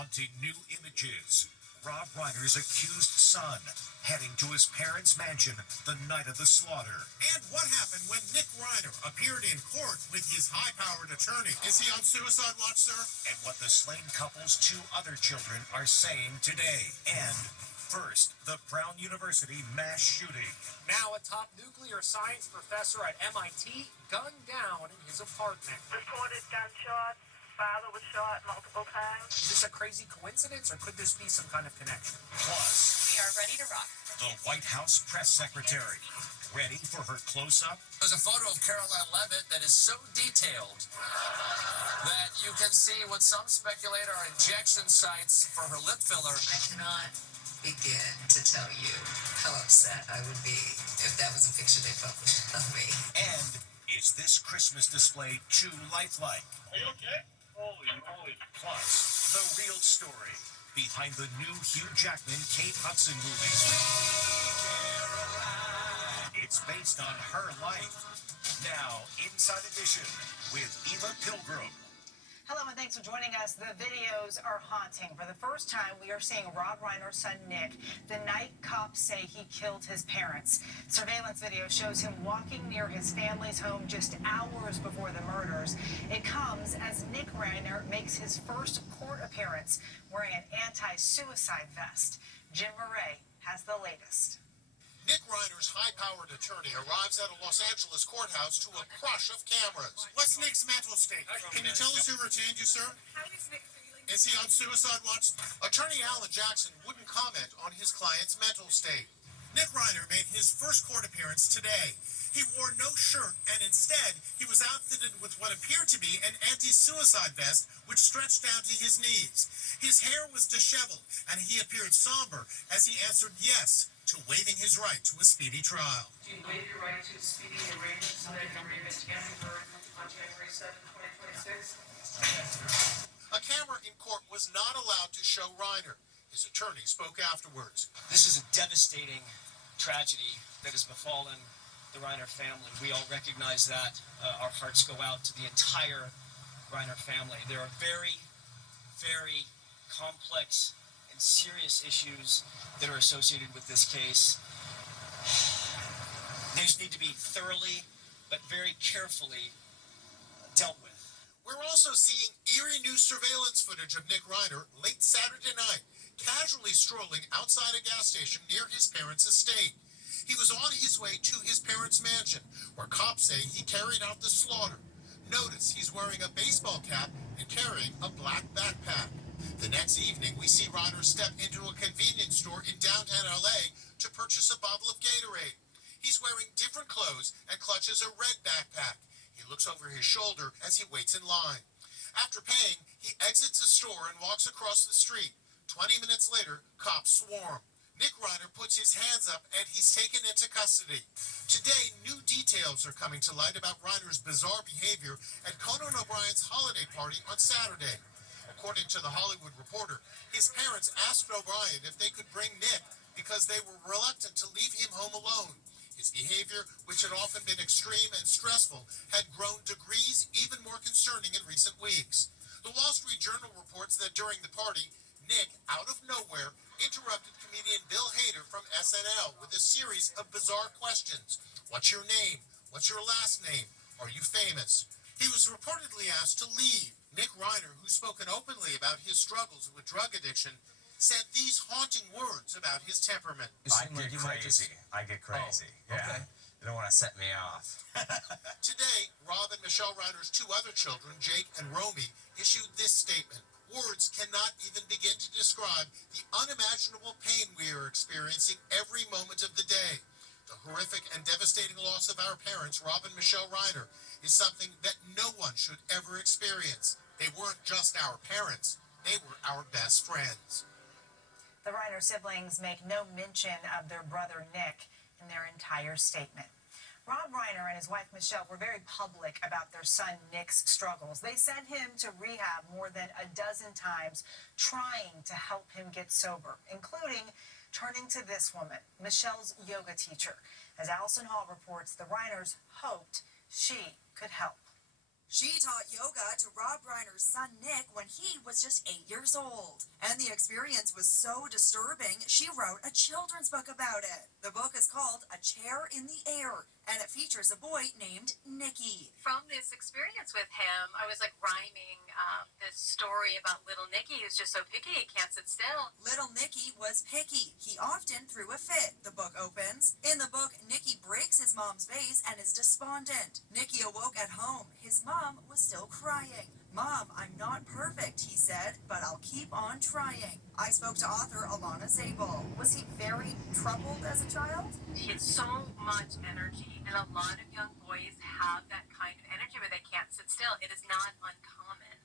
haunting new images. Rob Reiner's accused son heading to his parents' mansion the night of the slaughter. And what happened when Nick Reiner appeared in court with his high-powered attorney? Is he on suicide watch, sir? And what the slain couple's two other children are saying today. And first, the Brown University mass shooting. Now a top nuclear science professor at MIT gunned down in his apartment. Reported gunshots. Father was shot multiple times. Is this a crazy coincidence, or could this be some kind of connection? Plus, We are ready to rock. the White House press secretary, ready for her close-up? There's a photo of Caroline Leavitt that is so detailed that you can see what some speculate are injection sites for her lip filler. I cannot begin to tell you how upset I would be if that was a picture they published of me. And is this Christmas display too lifelike? Are you okay? Holy moly. Plus, the real story behind the new Hugh Jackman, Kate Hudson movie. It's based on her life. Now, Inside Edition with Eva Pilgrim. Hello and thanks for joining us. The videos are haunting. For the first time, we are seeing Rob Reiner's son, Nick, the night cops say he killed his parents. Surveillance video shows him walking near his family's home just hours before the murders. It comes as Nick Reiner makes his first court appearance wearing an anti-suicide vest. Jim Murray has the latest. Nick Reiner's high-powered attorney arrives at a Los Angeles courthouse to a crush of cameras. What's Nick's mental state? Can you tell us who retained you, sir? How is Nick feeling? Is he on suicide watch? Attorney Alan Jackson wouldn't comment on his client's mental state. Nick Reiner made his first court appearance today. He wore no shirt, and instead, he was outfitted with what appeared to be an anti-suicide vest, which stretched down to his knees. His hair was disheveled, and he appeared somber as he answered yes to waiving his right to a speedy trial. Do you waive your right to speedy arraignment so that your arraignment can be heard on January 7, 2026? A camera in court was not allowed to show Reiner. His attorney spoke afterwards. This is a devastating tragedy that has befallen the Reiner family. We all recognize that. Our hearts go out to the entire Reiner family. There are very, very complex and serious issues that are associated with this case. These need to be thoroughly but very carefully dealt with. We're also seeing eerie new surveillance footage of Nick Reiner late Saturday night, casually strolling outside a gas station near his parents' estate. He was on his way to his parents' mansion, where cops say he carried out the slaughter. Notice he's wearing a baseball cap and carrying a black backpack. The next evening, we see Reiner step into a convenience store in downtown LA to purchase a bottle of Gatorade. He's wearing different clothes and clutches a red backpack. He looks over his shoulder as he waits in line. After paying, he exits the store and walks across the street. 20 minutes later, cops swarm. Nick Reiner puts his hands up and he's taken into custody. Today, new details are coming to light about Reiner's bizarre behavior at Conan O'Brien's holiday party on Saturday. According to The Hollywood Reporter, his parents asked O'Brien if they could bring Nick because they were reluctant to leave him home alone. His behavior, which had often been extreme and stressful, had grown degrees even more concerning in recent weeks. The Wall Street Journal reports that during the party, Nick, out of nowhere, interrupted comedian Bill Hader from SNL with a series of bizarre questions. What's your name? What's your last name? Are you famous? He was reportedly asked to leave. Nick Reiner, who's spoken openly about his struggles with drug addiction, said these haunting words about his temperament. I get crazy. Oh, yeah. okay. You don't want to set me off. Today, Rob and Michelle Reiner's two other children, Jake and Romy, issued this statement. Words cannot even begin to describe the unimaginable pain we are experiencing every moment of the day. The horrific and devastating loss of our parents, Rob and Michelle Reiner, is something that no one should ever experience. They weren't just our parents. They were our best friends. The Reiner siblings make no mention of their brother Nick in their entire statement. Rob Reiner and his wife Michelle were very public about their son Nick's struggles. They sent him to rehab more than a dozen times, trying to help him get sober, including turning to this woman, Michelle's yoga teacher. As Allison Hall reports, the Reiners hoped she could help. She taught yoga to Rob Reiner's son Nick when he was just 8 years old. And the experience was so disturbing, she wrote a children's book about it. The book is called A Chair in the Air, and it features a boy named Nicky. From this experience with him, I was like rhyming this story about little Nicky, who's just so picky, he can't sit still. Little Nicky was picky. He often threw a fit, the book opens. In the book, Nicky breaks his mom's vase and is despondent. Nicky awoke at home. His mom was still crying. "Mom, I'm not perfect," he said, "but I'll keep on trying." I spoke to author Alana Zabel. Was he very troubled as a child? He had so much energy, and a lot of young boys have that kind of energy where they can't sit still. It is not uncommon.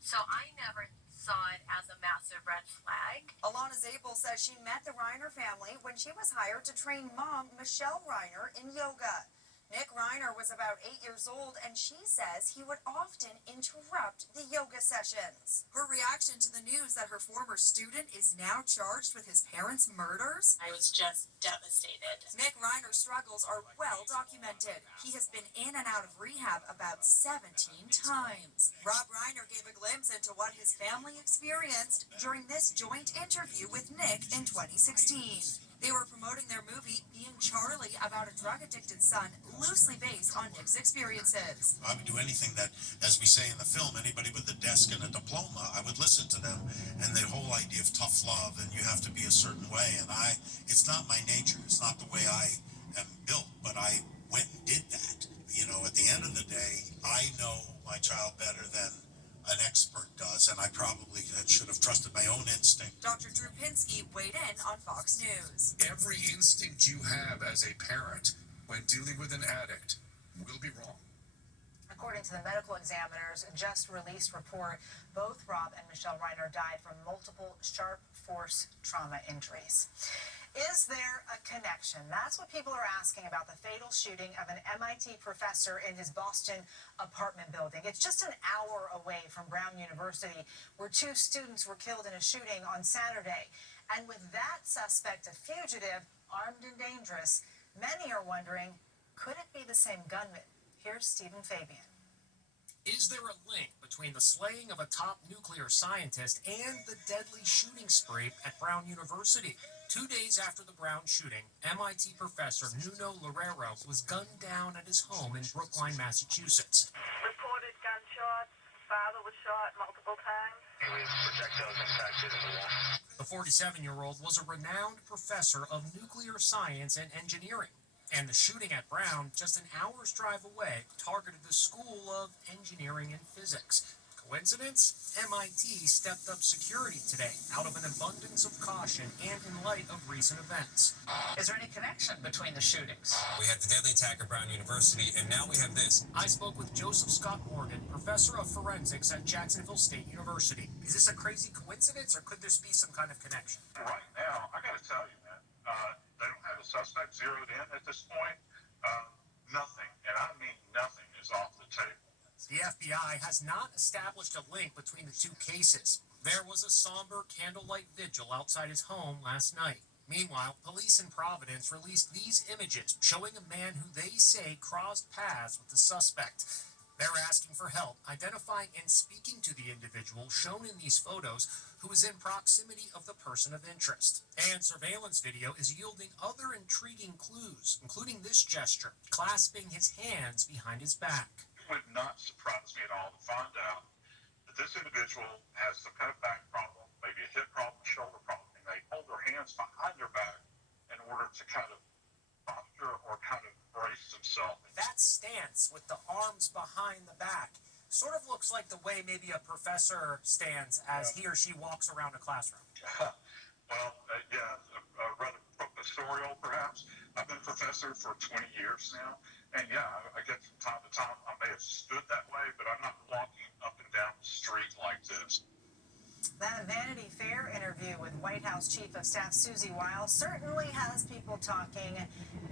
So I never saw it as a massive red flag. Alana Zabel says she met the Reiner family when she was hired to train mom, Michelle Reiner, in yoga. Nick Reiner was about 8 years old, and she says he would often interrupt the yoga sessions. Her reaction to the news that her former student is now charged with his parents' murders? I was just devastated. Nick Reiner's struggles are well documented. He has been in and out of rehab about 17 times. Rob Reiner gave a glimpse into what his family experienced during this joint interview with Nick in 2016. They were promoting their movie, Being Charlie, about a drug-addicted son, loosely based on Nick's experiences. I would do anything that, as we say in the film, anybody with a desk and a diploma, I would listen to them. And the whole idea of tough love and you have to be a certain way. And it's not my nature. It's not the way I am built, but I went and did that. You know, at the end of the day, I know my child better than an expert does, and I probably should have trusted my own instinct. Dr. Drew Pinsky weighed in on Fox News. Every instinct you have as a parent when dealing with an addict will be wrong. According to the medical examiner's just released report, both Rob and Michelle Reiner died from multiple sharp force trauma injuries. Is there a connection? That's what people are asking about the fatal shooting of an MIT professor in his Boston apartment building. It's just an hour away from Brown University, where 2 students were killed in a shooting on Saturday. And with that suspect a fugitive, armed and dangerous, many are wondering, could it be the same gunman? Here's Stephen Fabian. Is there a link between the slaying of a top nuclear scientist and the deadly shooting spree at Brown University? 2 days after the Brown shooting, MIT professor Nuno Loureiro was gunned down at his home in Brookline, Massachusetts. Reported gunshots. Father was shot multiple times. He was projectiles impacted in the wall. The 47-year-old was a renowned professor of nuclear science and engineering. And the shooting at Brown, just an hour's drive away, targeted the School of Engineering and Physics. Coincidence? MIT stepped up security today out of an abundance of caution and in light of recent events. Is there any connection between the shootings? We had the deadly attack at Brown University, and now we have this. I spoke with Joseph Scott Morgan, professor of forensics at Jacksonville State University. Is this a crazy coincidence, or could this be some kind of connection? Right now, I gotta tell you, man, they don't have a suspect zeroed in at this point. Nothing, and I mean nothing, is off the table. The FBI has not established a link between the 2 cases. There was a somber candlelight vigil outside his home last night. Meanwhile, police in Providence released these images showing a man who they say crossed paths with the suspect. They're asking for help identifying and speaking to the individual shown in these photos who is in proximity of the person of interest. And surveillance video is yielding other intriguing clues, including this gesture, clasping his hands behind his back. It would not surprise me at all to find out that this individual has some kind of back problem, maybe a hip problem, shoulder problem, and they hold their hands behind their back in order to kind of posture or kind of brace themselves. That stance with the arms behind the back sort of looks like the way maybe a professor stands as he or she walks around a classroom. Well, rather professorial perhaps. I've been professor for 20 years now, and I get from time to time, I may have stood that way, but I'm not walking up and down the street like this. That Vanity Fair interview with White House Chief of Staff Susie Wiles certainly has people talking.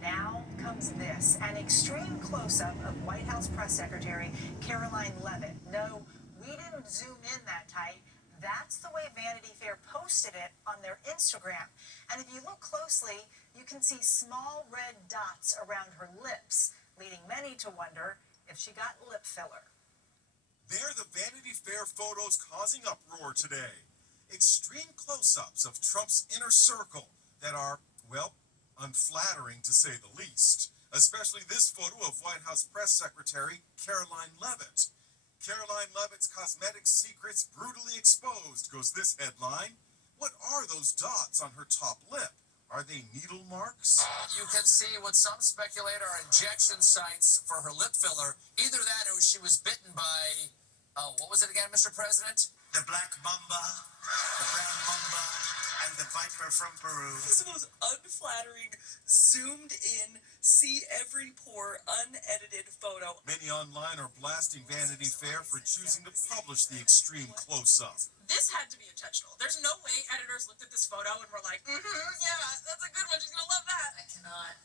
Now comes this, an extreme close-up of White House Press Secretary Caroline Leavitt. No, we didn't zoom in that tight. That's the way Vanity Fair posted it on their Instagram. And if you look closely, you can see small red dots around her lips, leading many to wonder if she got lip filler. affair photos causing uproar today. Extreme close-ups of Trump's inner circle that are, well, unflattering to say the least. Especially this photo of White House Press Secretary Caroline Leavitt. Caroline Leavitt's cosmetic secrets brutally exposed, goes this headline. What are those dots on her top lip? Are they needle marks? You can see what some speculate are injection sites for her lip filler. Either that or she was bitten by, what was it again, Mr. President? The black mamba, the brown mamba, and the viper from Peru. This is the most unflattering, zoomed in, see every pore, unedited photo. Many online are blasting Vanity Fair for choosing to publish the extreme close-up. This had to be intentional. There's no way editors looked at this photo and were like, yeah, that's a good one. She's gonna love that. I cannot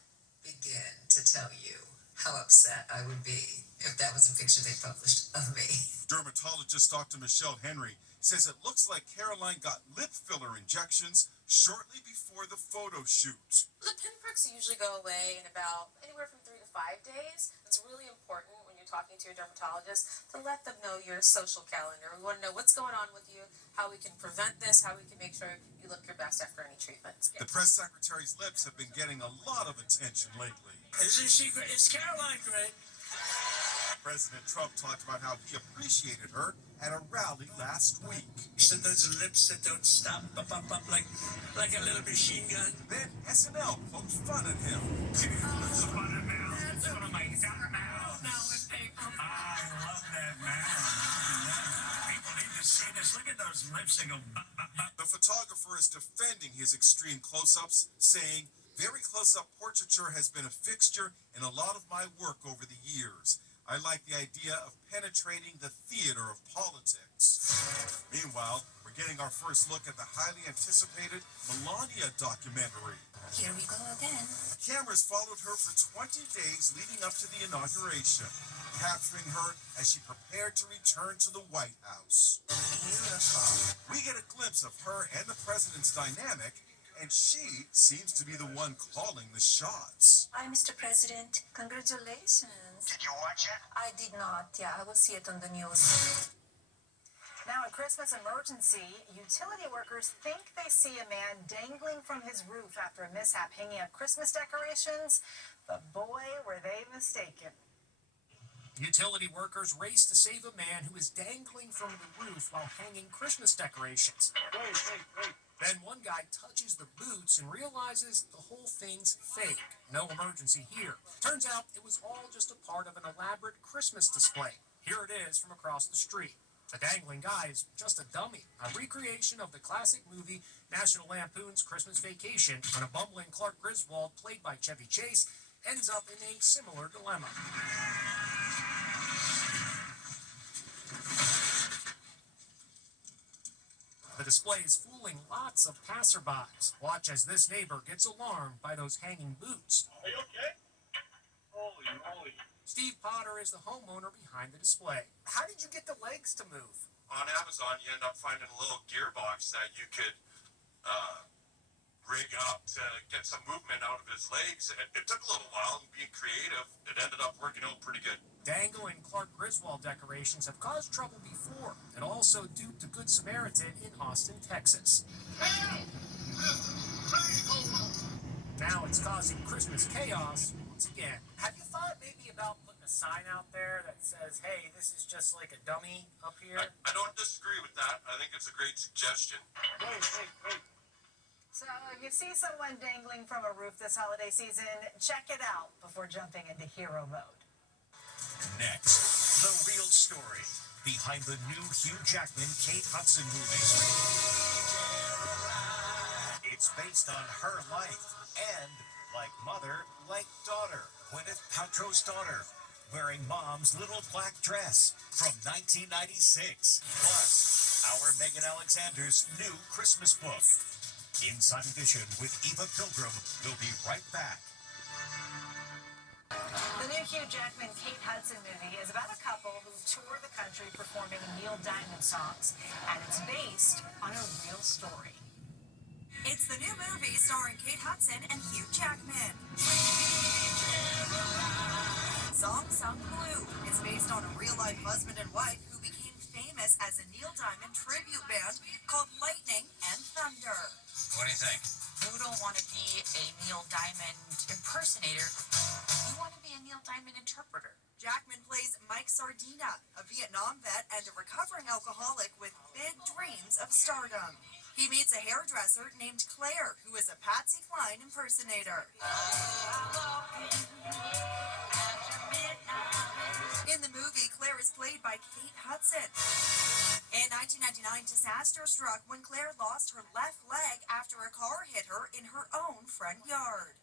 begin to tell you how upset I would be if that was a picture they published of me. Dermatologist Dr. Michelle Henry says it looks like Caroline got lip filler injections shortly before the photo shoot. The pinpricks usually go away in about anywhere from 3 to 5 days. It's really important when you're talking to your dermatologist to let them know your social calendar. We want to know what's going on with you, how we can prevent this, how we can make sure you look your best after any treatments. The press secretary's lips have been getting a lot of attention lately. It's a secret. It's Caroline, Greg. President Trump talked about how he appreciated her at a rally last week. He said those lips that don't stop, up, like a little machine gun. Then SNL poked fun at him. That's one of my favorite mouths. I love that mouth. People need to see this. Look at those lips. They go. The photographer is defending his extreme close-ups, saying, "Very close-up portraiture has been a fixture in a lot of my work over the years. I like the idea of penetrating the theater of politics." Meanwhile, we're getting our first look at the highly anticipated Melania documentary. Here we go again. Cameras followed her for 20 days leading up to the inauguration, capturing her as she prepared to return to the White House. Beautiful. We get a glimpse of her and the president's dynamic, and she seems to be the one calling the shots. Hi, Mr. President. Congratulations. Did you watch it? I did not. Yeah, I will see it on the news. Now, a Christmas emergency, utility workers think they see a man dangling from his roof after a mishap hanging up Christmas decorations, but boy, were they mistaken. Utility workers race to save a man who is dangling from the roof while hanging Christmas decorations. Then one guy touches the boots and realizes the whole thing's fake. No emergency here. Turns out it was all just a part of an elaborate Christmas display. Here it is from across the street. The dangling guy is just a dummy, a recreation of the classic movie National Lampoon's Christmas Vacation, when a bumbling Clark Griswold, played by Chevy Chase, ends up in a similar dilemma. The display is fooling lots of passerbys. Watch as this neighbor gets alarmed by those hanging boots. Are you okay? Holy moly. Steve Potter is the homeowner behind the display. How did you get the legs to move? On Amazon, you end up finding a little gearbox that you could rig up to get some movement out of his legs. It took a little while, and being creative, it ended up working out pretty good. Dangle and Clark Griswold decorations have caused trouble before, and also duped a Good Samaritan in Austin, Texas. Now it's causing Christmas chaos once again. Have you thought maybe about putting a sign out there that says, hey, this is just like a dummy up here? I don't disagree with that. I think it's a great suggestion. So if you see someone dangling from a roof this holiday season, check it out before jumping into hero mode. Next, the real story behind the new Hugh Jackman, Kate Hudson movie. It's based on her life and, like mother, like daughter, Gwyneth Paltrow's daughter, wearing mom's little black dress from 1996. Plus, our Megan Alexander's new Christmas book. Inside Edition with Eva Pilgrim will be right back. The new Hugh Jackman, Kate Hudson movie is about a couple who tour the country performing Neil Diamond songs, and it's based on a real story. It's the new movie starring Kate Hudson and Hugh Jackman. Song Sung Blue is based on a real-life husband and wife who became famous as is a Neil Diamond tribute band called Lightning and Thunder. What do you think? You don't want to be a Neil Diamond impersonator. You want to be a Neil Diamond interpreter. Jackman plays Mike Sardina, a Vietnam vet and a recovering alcoholic with big dreams of stardom. He meets a hairdresser named Claire, who is a Patsy Cline impersonator. In the movie, Claire is played by Kate Hudson. In 1999, disaster struck when Claire lost her left leg after a car hit her in her own front yard.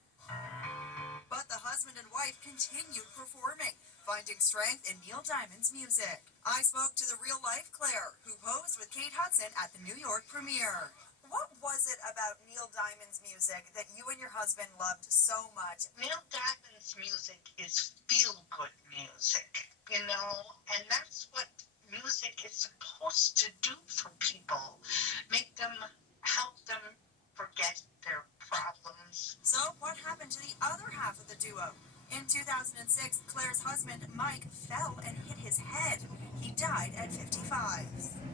But the husband and wife continued performing, finding strength in Neil Diamond's music. I spoke to the real-life Claire, who posed with Kate Hudson at the New York premiere. What was it about Neil Diamond's music that you and your husband loved so much? Neil Diamond's music is feel-good music, you know, and that's what music is supposed to do for people. Help them forget their problems. So what happened to the other half of the duo? In 2006, Claire's husband, Mike, fell and hit his head. He died at 55.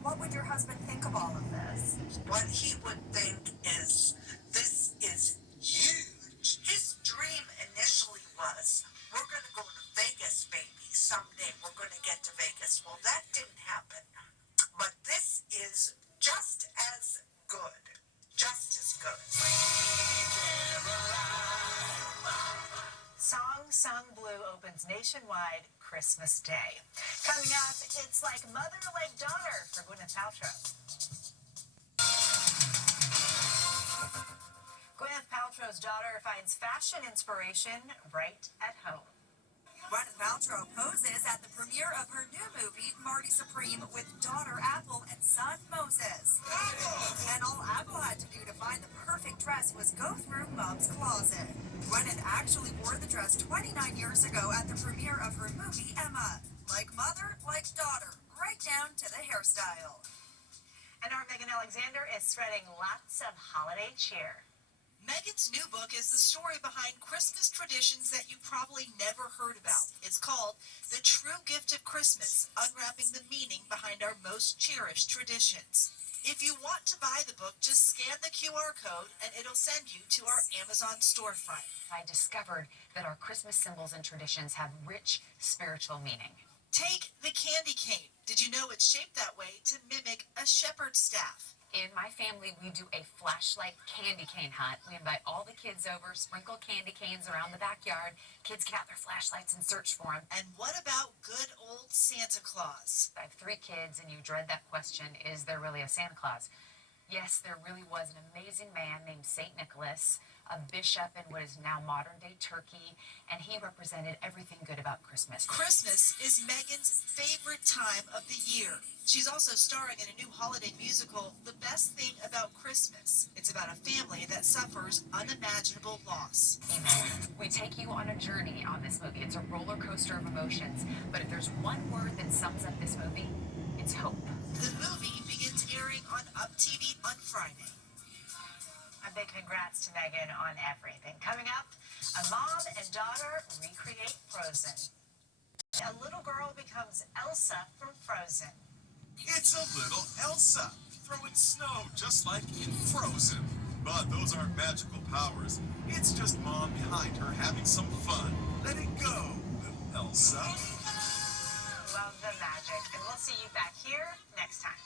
What would your husband think of all of this? What he would think is, this is huge. His dream initially was, we're going to go to Vegas, baby. Someday we're going to get to Vegas. Well, that didn't happen. But this is just as good. Just as good. Song Sung Blue opens nationwide Christmas Day. Coming up, it's like mother, like daughter for Gwyneth Paltrow. Gwyneth Paltrow's daughter finds fashion inspiration right at home. Gwyneth Paltrow poses at the premiere of her new movie, Marty Supreme, with daughter Apple and son Moses. And all Apple had to do to find the perfect dress was go through Mom's closet. Gwyneth actually wore the dress 29 years ago at the premiere of her movie, Emma. Like mother, like daughter, right down to the hairstyle. And our Megan Alexander is spreading lots of holiday cheer. Megan's new book is the story behind Christmas traditions that you probably never heard about. It's called The True Gift of Christmas, Unwrapping the Meaning Behind Our Most Cherished Traditions. If you want to buy the book, just scan the QR code and it'll send you to our Amazon storefront. I discovered that our Christmas symbols and traditions have rich spiritual meaning. Take the candy cane. Did you know it's shaped that way to mimic a shepherd's staff? In my family, we do a flashlight candy cane hunt. We invite all the kids over, sprinkle candy canes around the backyard. Kids get out their flashlights and search for them. And what about good old Santa Claus? I have 3 kids, and you dread that question, is there really a Santa Claus? Yes, there really was an amazing man named St. Nicholas, a bishop in what is now modern-day Turkey, and he represented everything good about Christmas. Christmas is Megan's favorite time of the year. She's also starring in a new holiday musical, The Best Thing About Christmas. It's about a family that suffers unimaginable loss. We take you on a journey on this movie. It's a roller coaster of emotions, but if there's one word that sums up this movie, it's hope. The movie begins airing on Up TV on Friday. A big congrats to Megan on everything. Coming up, a mom and daughter recreate Frozen. A little girl becomes Elsa from Frozen. It's a little Elsa throwing snow just like in Frozen. But those aren't magical powers. It's just mom behind her having some fun. Let it go, little Elsa. Love the magic. And we'll see you back here next time.